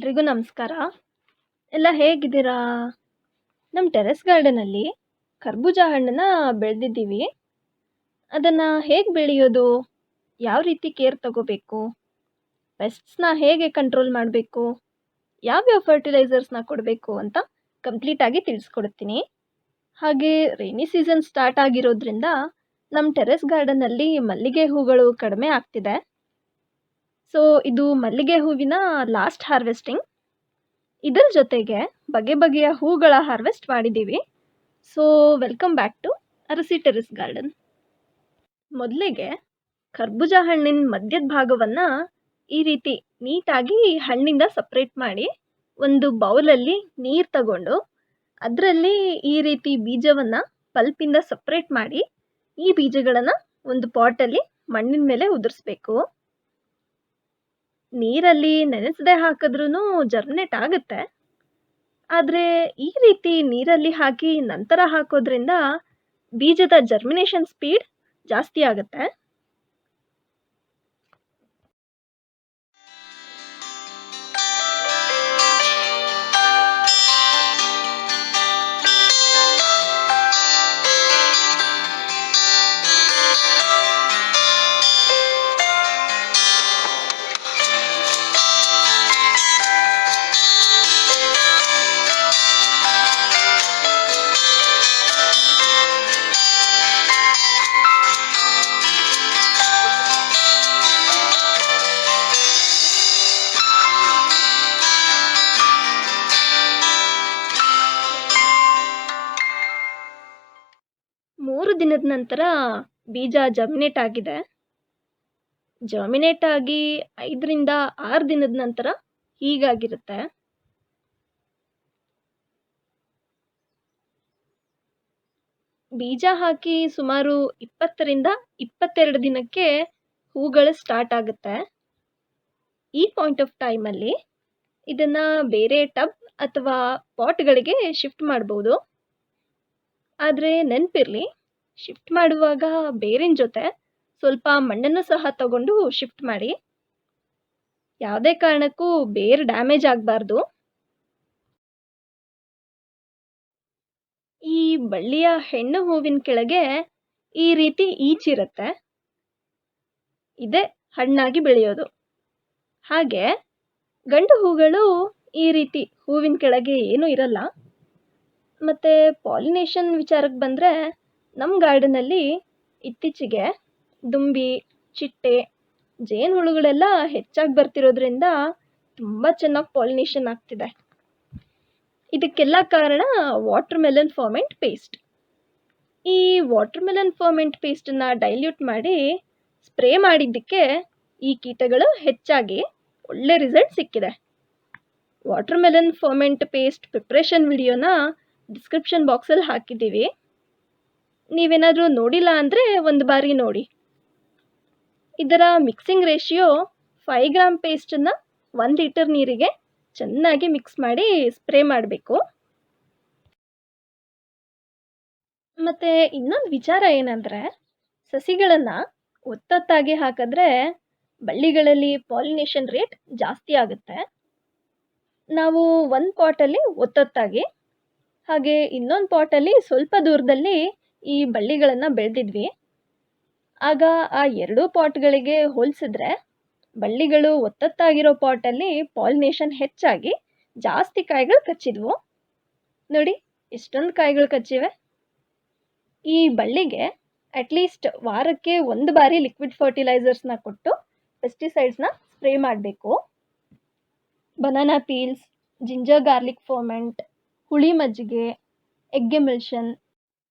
ಎಲ್ರಿಗೂ ನಮಸ್ಕಾರ. ಎಲ್ಲ ಹೇಗಿದ್ದೀರಾ? ನಮ್ಮ ಟೆರೆಸ್ ಗಾರ್ಡನಲ್ಲಿ ಕರ್ಬೂಜ ಹಣ್ಣನ್ನ ಬೆಳೆದಿದ್ದೀವಿ. ಅದನ್ನು ಹೇಗೆ ಬೆಳೆಯೋದು? ಯಾವ ರೀತಿ ಕೇರ್ ತಗೋಬೇಕು? ಪೆಸ್ಟ್ಸ್ನ ಹೇಗೆ ಕಂಟ್ರೋಲ್ ಮಾಡಬೇಕು? ಯಾವ್ಯಾವ ಫರ್ಟಿಲೈಸರ್ಸ್ನ ಕೊಡಬೇಕು ಅಂತ ಕಂಪ್ಲೀಟಾಗಿ ತಿಳಿಸ್ಕೊಡ್ತೀನಿ. ಹಾಗೆ ರೈನಿ ಸೀಸನ್ ಸ್ಟಾರ್ಟ್ ಆಗಿರೋದ್ರಿಂದ ನಮ್ಮ ಟೆರೆಸ್ ಗಾರ್ಡನಲ್ಲಿ ಮಲ್ಲಿಗೆ ಹೂಗಳು ಕಡಿಮೆ ಆಗ್ತಿದೆ. ಸೊ ಇದು ಮಲ್ಲಿಗೆ ಹೂವಿನ ಲಾಸ್ಟ್ ಹಾರ್ವೆಸ್ಟಿಂಗ್. ಇದರ ಜೊತೆಗೆ ಬಗೆ ಬಗೆಯ ಹೂಗಳ ಹಾರ್ವೆಸ್ಟ್ ಮಾಡಿದ್ದೀವಿ. ಸೊ ವೆಲ್ಕಮ್ ಬ್ಯಾಕ್ ಟು ಅರಸಿ ಟೆರೆಸ್ ಗಾರ್ಡನ್. ಮೊದಲಿಗೆ ಕರ್ಬೂಜ ಹಣ್ಣಿನ ಮಧ್ಯದ ಭಾಗವನ್ನು ಈ ರೀತಿ ನೀಟಾಗಿ ಹಣ್ಣಿಂದ ಸಪ್ರೇಟ್ ಮಾಡಿ ಒಂದು ಬೌಲಲ್ಲಿ ನೀರು ತಗೊಂಡು ಅದರಲ್ಲಿ ಈ ರೀತಿ ಬೀಜವನ್ನು ಪಲ್ಪಿಂದ ಸಪ್ರೇಟ್ ಮಾಡಿ ಈ ಬೀಜಗಳನ್ನು ಒಂದು ಪಾಟಲ್ಲಿ ಮಣ್ಣಿನ ಮೇಲೆ ಉದುರಿಸ್ಬೇಕು. ನೀರಲ್ಲಿ ನೆನೆಸದೆ ಹಾಕಿದ್ರೂ ಜರ್ಮಿನೇಟ್ ಆಗುತ್ತೆ. ಆದರೆ ಈ ರೀತಿ ನೀರಲ್ಲಿ ಹಾಕಿ ನಂತರ ಹಾಕೋದ್ರಿಂದ ಬೀಜದ ಜರ್ಮಿನೇಷನ್ ಸ್ಪೀಡ್ ಜಾಸ್ತಿ ಆಗುತ್ತೆ. ಮೂರು ದಿನದ ನಂತರ ಬೀಜ ಜರ್ಮಿನೇಟ್ ಆಗಿದೆ. ಜರ್ಮಿನೇಟ್ ಆಗಿ 5ರಿಂದ 6 ದಿನದ ನಂತರ ಹೀಗಾಗಿರುತ್ತೆ. ಬೀಜ ಹಾಕಿ ಸುಮಾರು 20ರಿಂದ 22 ದಿನಕ್ಕೆ ಹೂಗಳು ಸ್ಟಾರ್ಟ್ ಆಗುತ್ತೆ. ಈ ಪಾಯಿಂಟ್ ಆಫ್ ಟೈಮಲ್ಲಿ ಇದನ್ನು ಬೇರೆ ಟಬ್ ಅಥವಾ ಪಾಟ್ಗಳಿಗೆ ಶಿಫ್ಟ್ ಮಾಡ್ಬೋದು. ಆದರೆ ನೆನಪಿರಲಿ, ಶಿಫ್ಟ್ ಮಾಡುವಾಗ ಬೇರಿನ ಜೊತೆ ಸ್ವಲ್ಪ ಮಣ್ಣನ್ನು ಸಹ ತಗೊಂಡು ಶಿಫ್ಟ್ ಮಾಡಿ. ಯಾವುದೇ ಕಾರಣಕ್ಕೂ ಬೇರು ಡ್ಯಾಮೇಜ್ ಆಗಬಾರ್ದು. ಈ ಬಳ್ಳಿಯ ಹೆಣ್ಣು ಹೂವಿನ ಕೆಳಗೆ ಈ ರೀತಿ ಈಚಿರುತ್ತೆ. ಇದೇ ಹಣ್ಣಾಗಿ ಬೆಳೆಯೋದು. ಹಾಗೆ ಗಂಡು ಹೂಗಳು ಈ ರೀತಿ ಹೂವಿನ ಕೆಳಗೆ ಏನೂ ಇರಲ್ಲ. ಮತ್ತು ಪಾಲಿನೇಷನ್ ವಿಚಾರಕ್ಕೆ ಬಂದರೆ ನಮ್ಮ ಗಾರ್ಡನಲ್ಲಿ ಇತ್ತೀಚೆಗೆ ದುಂಬಿ, ಚಿಟ್ಟೆ, ಜೇನುಹುಳುಗಳೆಲ್ಲ ಹೆಚ್ಚಾಗಿ ಬರ್ತಿರೋದ್ರಿಂದ ತುಂಬ ಚೆನ್ನಾಗಿ ಪಾಲಿನೇಷನ್ ಆಗ್ತಿದೆ. ಇದಕ್ಕೆಲ್ಲ ಕಾರಣ ವಾಟರ್ ಮೆಲನ್ ಫರ್ಮೆಂಟ್ ಪೇಸ್ಟ್. ಈ ವಾಟರ್ ಮೆಲನ್ ಫರ್ಮೆಂಟ್ ಪೇಸ್ಟನ್ನು ಡೈಲ್ಯೂಟ್ ಮಾಡಿ ಸ್ಪ್ರೇ ಮಾಡಿದ್ದಕ್ಕೆ ಈ ಕೀಟಗಳು ಹೆಚ್ಚಾಗಿ ಒಳ್ಳೆ ರಿಸಲ್ಟ್ ಸಿಕ್ಕಿದೆ. Water melon ferment paste preparation ವಿಡಿಯೋನ ಡಿಸ್ಕ್ರಿಪ್ಷನ್ ಬಾಕ್ಸಲ್ಲಿ ಹಾಕಿದ್ದೀವಿ. ನೀವೇನಾದರೂ ನೋಡಿಲ್ಲ ಅಂದರೆ ಒಂದು ಬಾರಿ ನೋಡಿ. ಇದರ ಮಿಕ್ಸಿಂಗ್ ರೇಷಿಯೋ 5 ಗ್ರಾಮ್ ಪೇಸ್ಟನ್ನು 1 ಲೀಟರ್ ನೀರಿಗೆ ಚೆನ್ನಾಗಿ ಮಿಕ್ಸ್ ಮಾಡಿ ಸ್ಪ್ರೇ ಮಾಡಬೇಕು. ಮತ್ತು ಇನ್ನೊಂದು ವಿಚಾರ ಏನಂದರೆ, ಸಸಿಗಳನ್ನು ಒತ್ತೊತ್ತಾಗಿ ಹಾಕಿದ್ರೆ ಬಳ್ಳಿಗಳಲ್ಲಿ ಪಾಲಿನೇಷನ್ ರೇಟ್ ಜಾಸ್ತಿ ಆಗುತ್ತೆ. ನಾವು ಒಂದು ಪಾಟಲ್ಲಿ ಒತ್ತೊತ್ತಾಗಿ, ಹಾಗೆ ಇನ್ನೊಂದು ಪಾಟಲ್ಲಿ ಸ್ವಲ್ಪ ದೂರದಲ್ಲಿ ಈ ಬಳ್ಳಿಗಳನ್ನು ಬೆಳೆದಿದ್ವಿ. ಆಗ ಆ 2 ಪಾಟ್ಗಳಿಗೆ ಹೋಲಿಸಿದ್ರೆ ಬಳ್ಳಿಗಳು ಒತ್ತೊತ್ತಾಗಿರೋ ಪಾಟಲ್ಲಿ ಪಾಲಿನೇಷನ್ ಹೆಚ್ಚಾಗಿ ಜಾಸ್ತಿ ಕಾಯಿಗಳು ಕಚ್ಚಿದ್ವು. ನೋಡಿ, ಎಷ್ಟೊಂದು ಕಾಯಿಗಳು ಕಚ್ಚಿವೆ. ಈ ಬಳ್ಳಿಗೆ ಅಟ್ಲೀಸ್ಟ್ ವಾರಕ್ಕೆ 1 ಬಾರಿ ಲಿಕ್ವಿಡ್ ಫರ್ಟಿಲೈಸರ್ಸ್ನ ಕೊಟ್ಟು ಪೆಸ್ಟಿಸೈಡ್ಸ್ನ ಸ್ಪ್ರೇ ಮಾಡಬೇಕು. Banana Peel's, ginger garlic ferment, ಹುಳಿ ಮಜ್ಜಿಗೆ, ಎಗ್ ಎಮಲ್ಷನ್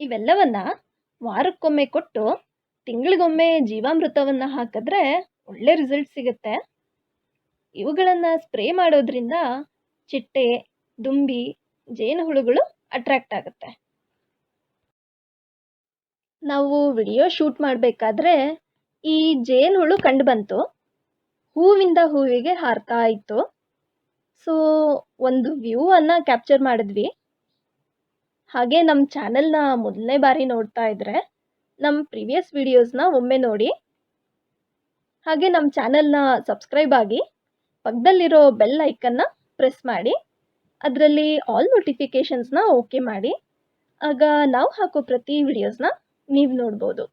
ಇವೆಲ್ಲವನ್ನು ವಾರಕ್ಕೊಮ್ಮೆ ಕೊಟ್ಟು ತಿಂಗಳಿಗೊಮ್ಮೆ ಜೀವಾಮೃತವನ್ನು ಹಾಕಿದ್ರೆ ಒಳ್ಳೆ ರಿಸಲ್ಟ್ ಸಿಗುತ್ತೆ. ಇವುಗಳನ್ನು ಸ್ಪ್ರೇ ಮಾಡೋದ್ರಿಂದ ಚಿಟ್ಟೆ, ದುಂಬಿ, ಜೇನುಹುಳುಗಳು ಅಟ್ರಾಕ್ಟ್ ಆಗುತ್ತೆ. ನಾವು ವಿಡಿಯೋ ಶೂಟ್ ಮಾಡಬೇಕಾದ್ರೆ ಈ ಜೇನುಹುಳು ಕಂಡು ಬಂತು. ಹೂವಿಂದ ಹೂವಿಗೆ ಹಾರ್ತಾ ಇತ್ತು. ಸೊ ಒಂದು ವ್ಯೂವನ್ನು ಕ್ಯಾಪ್ಚರ್ ಮಾಡಿದ್ವಿ. ಹಾಗೆ ನಮ್ಮ ಚಾನೆಲ್ನ ಮೊದಲನೇ ಬಾರಿ ನೋಡ್ತಾ ಇದ್ದರೆ ನಮ್ಮ ಪ್ರೀವಿಯಸ್ ವಿಡಿಯೋಸ್ನ ಒಮ್ಮೆ ನೋಡಿ. ಹಾಗೆ ನಮ್ಮ ಚಾನೆಲ್ನ ಸಬ್ಸ್ಕ್ರೈಬ್ ಆಗಿ ಪಕ್ಕದಲ್ಲಿರೋ ಬೆಲ್ ಐಕನ್ನ ಪ್ರೆಸ್ ಮಾಡಿ ಅದರಲ್ಲಿ ಆಲ್ ನೋಟಿಫಿಕೇಷನ್ಸ್ನ ಓಕೆ ಮಾಡಿ. ಆಗ ನಾವು ಹಾಕೋ ಪ್ರತಿ ವಿಡಿಯೋಸ್ನ ನೀವು ನೋಡ್ಬೋದು.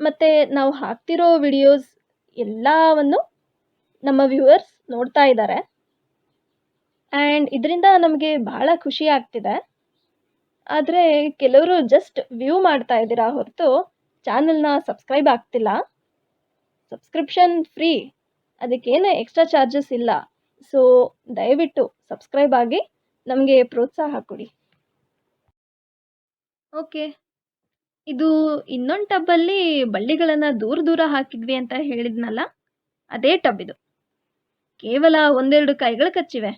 ಮತ್ತು ನಾವು ಹಾಕ್ತಿರೋ ವಿಡಿಯೋಸ್ ಎಲ್ಲವನ್ನು ನಮ್ಮ ವ್ಯೂವರ್ಸ್ ನೋಡ್ತಾ ಇದ್ದಾರೆ. ಆ್ಯಂಡ್ ಇದರಿಂದ ನಮಗೆ ಬಹಳ ಖುಷಿ ಆಗ್ತಿದೆ. ಆದರೆ ಕೆಲವರು ಜಸ್ಟ್ ವ್ಯೂ ಮಾಡ್ತಾ ಇದ್ದೀರಾ ಹೊರತು ಚಾನಲ್ನ ಸಬ್ಸ್ಕ್ರೈಬ್ ಆಗ್ತಿಲ್ಲ. ಸಬ್ಸ್ಕ್ರಿಪ್ಷನ್ ಫ್ರೀ, ಅದಕ್ಕೇನು ಎಕ್ಸ್ಟ್ರಾ ಚಾರ್ಜಸ್ ಇಲ್ಲ. ಸೊ ದಯವಿಟ್ಟು ಸಬ್ಸ್ಕ್ರೈಬ್ ಆಗಿ ನಮಗೆ ಪ್ರೋತ್ಸಾಹ ಕೊಡಿ. ಓಕೆ, ಇದು ಇನ್ನೊಂದು ಟಬ್ಬಲ್ಲಿ ಬಳ್ಳಿಗಳನ್ನು ದೂರ ದೂರ ಹಾಕಿದ್ವಿ ಅಂತ ಹೇಳಿದ್ನಲ್ಲ, ಅದೇ ಟಬ್ ಇದು. ಕೇವಲ ಒಂದೆರಡು ಕೈಗಳು ಕಚ್ಚಿವೆ.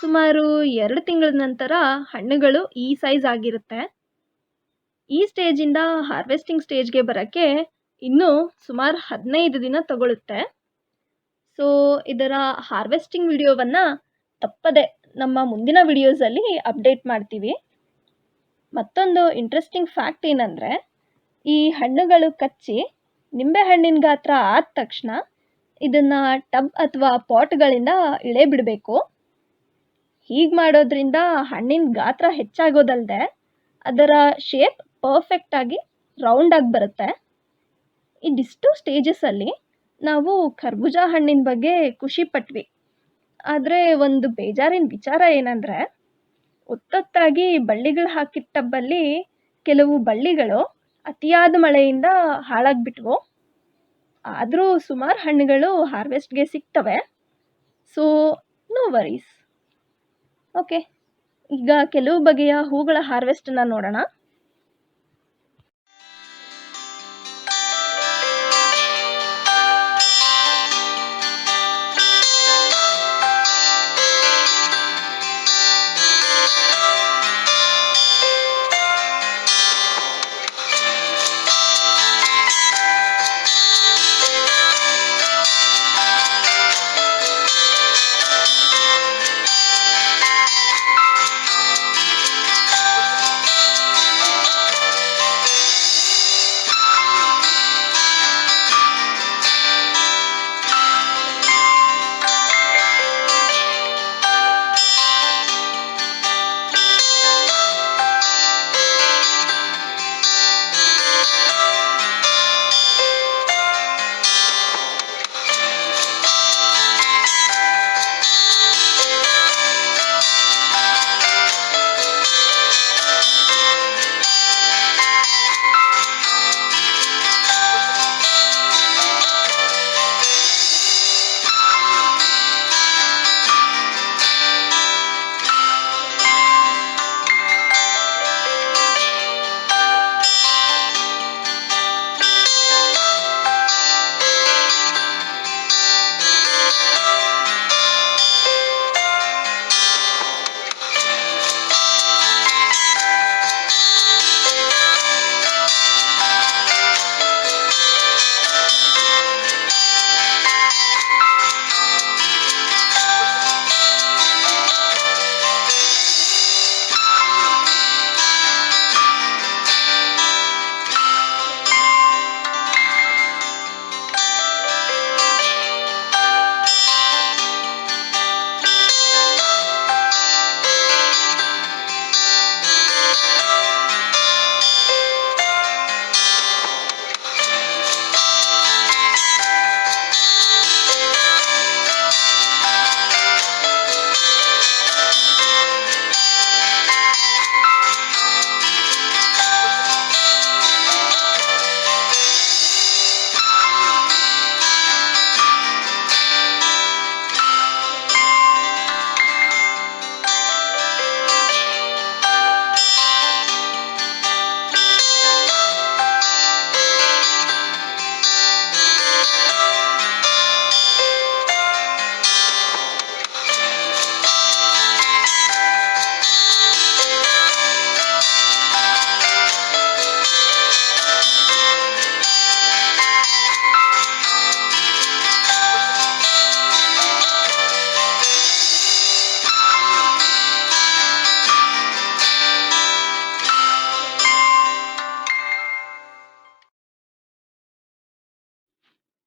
ಸುಮಾರು 2 ತಿಂಗಳ ನಂತರ ಹಣ್ಣುಗಳು ಈ ಸೈಜ್ ಆಗಿರುತ್ತೆ. ಈ ಸ್ಟೇಜಿಂದ ಹಾರ್ವೆಸ್ಟಿಂಗ್ ಸ್ಟೇಜ್ಗೆ ಬರೋಕ್ಕೆ ಇನ್ನೂ ಸುಮಾರು 15 ದಿನ ತಗೊಳುತ್ತೆ. ಸೊ ಇದರ ಹಾರ್ವೆಸ್ಟಿಂಗ್ ವಿಡಿಯೋವನ್ನು ತಪ್ಪದೆ ನಮ್ಮ ಮುಂದಿನ ವಿಡಿಯೋಸಲ್ಲಿ ಅಪ್ಡೇಟ್ ಮಾಡ್ತೀವಿ. ಮತ್ತೊಂದು ಇಂಟ್ರೆಸ್ಟಿಂಗ್ ಫ್ಯಾಕ್ಟ್ ಏನಂದರೆ, ಈ ಹಣ್ಣುಗಳು ಕಚ್ಚಿ ನಿಂಬೆಹಣ್ಣಿನ ಗಾತ್ರ ಆದ ತಕ್ಷಣ ಇದನ್ನು ಟಬ್ ಅಥವಾ ಪಾಟ್ಗಳಿಂದ ಇಳೆ ಬಿಡಬೇಕು. ಹೀಗೆ ಮಾಡೋದ್ರಿಂದ ಹಣ್ಣಿನ ಗಾತ್ರ ಹೆಚ್ಚಾಗೋದಲ್ಲದೆ ಅದರ ಶೇಪ್ ಪರ್ಫೆಕ್ಟಾಗಿ ರೌಂಡಾಗಿ ಬರುತ್ತೆ. ಇದಿಷ್ಟು ಸ್ಟೇಜಸಲ್ಲಿ ನಾವು ಕರ್ಬೂಜ ಹಣ್ಣಿನ ಬಗ್ಗೆ ಖುಷಿ ಪಟ್ವಿ. ಆದರೆ ಒಂದು ಬೇಜಾರಿನ ವಿಚಾರ ಏನಂದರೆ, ಒತ್ತೊತ್ತಾಗಿ ಬಳ್ಳಿಗಳು ಹಾಕಿದ ಟಬ್ಬಲ್ಲಿ ಕೆಲವು ಬಳ್ಳಿಗಳು ಅತಿಯಾದ ಮಳೆಯಿಂದ ಹಾಳಾಗ್ಬಿಟ್ವು. ಆದರೂ ಸುಮಾರು ಹಣ್ಣುಗಳು ಹಾರ್ವೆಸ್ಟ್ಗೆ ಸಿಗ್ತವೆ. So no worries. ಓಕೆ, ಈಗ ಕೆಲವು ಬಗೆಯ ಹೂಗಳ ಹಾರ್ವೆಸ್ಟನ್ನು ನೋಡೋಣ.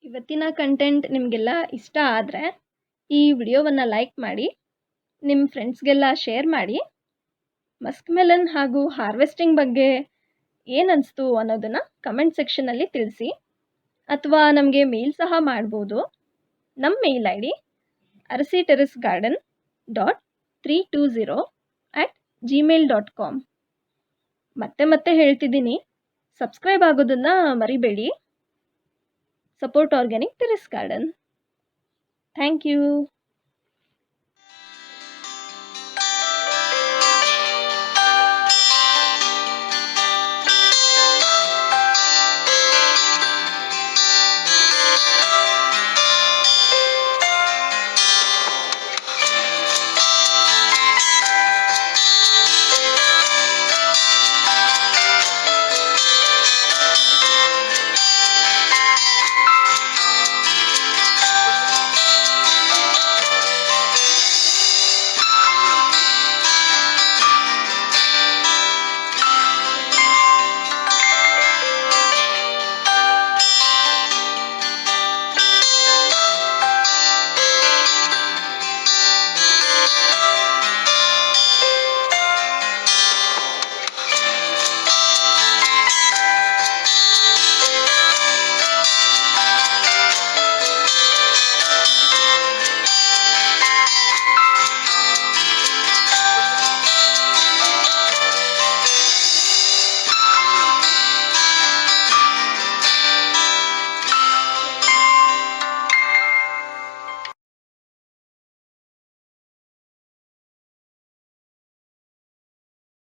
ಇವತ್ತಿನ ಕಂಟೆಂಟ್ ನಿಮಗೆಲ್ಲ ಇಷ್ಟ ಆದರೆ ಈ ವಿಡಿಯೋವನ್ನು ಲೈಕ್ ಮಾಡಿ, ನಿಮ್ಮ ಫ್ರೆಂಡ್ಸ್ಗೆಲ್ಲ ಶೇರ್ ಮಾಡಿ. ಮಸ್ಕ್ ಮೆಲನ್ ಹಾಗೂ ಹಾರ್ವೆಸ್ಟಿಂಗ್ ಬಗ್ಗೆ ಏನನ್ನಿಸ್ತು ಅನ್ನೋದನ್ನು ಕಮೆಂಟ್ ಸೆಕ್ಷನಲ್ಲಿ ತಿಳಿಸಿ, ಅಥವಾ ನಮಗೆ ಮೇಲ್ ಸಹ ಮಾಡ್ಬೋದು. ನಮ್ಮ ಮೇಲ್ ಐ ಡಿ arasiterracegarden.320@gmail.com. ಮತ್ತೆ ಹೇಳ್ತಿದ್ದೀನಿ, ಸಬ್ಸ್ಕ್ರೈಬ್ ಆಗೋದನ್ನು ಮರಿಬೇಡಿ. Support organic terrace garden. Thank you.